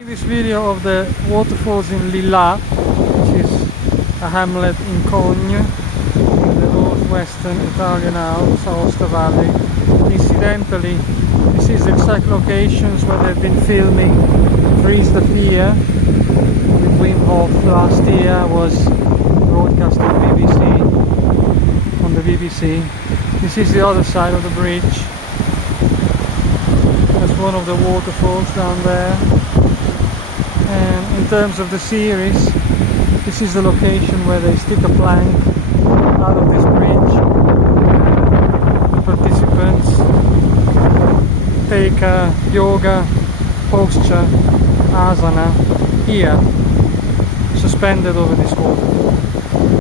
This video of the waterfalls in Lillaz, which is a hamlet in Cogne, in the northwestern Italian Alps, Aosta Valley. Incidentally, this is the exact locations where they've been filming Freeze the Fear with Wim Hof. Last year was broadcast on the BBC. This is the other side of the bridge. That's one of the waterfalls down there. And in terms of the series, this is the location where they stick a plank out of this bridge. The participants take a yoga posture, asana, here, suspended over this waterfall.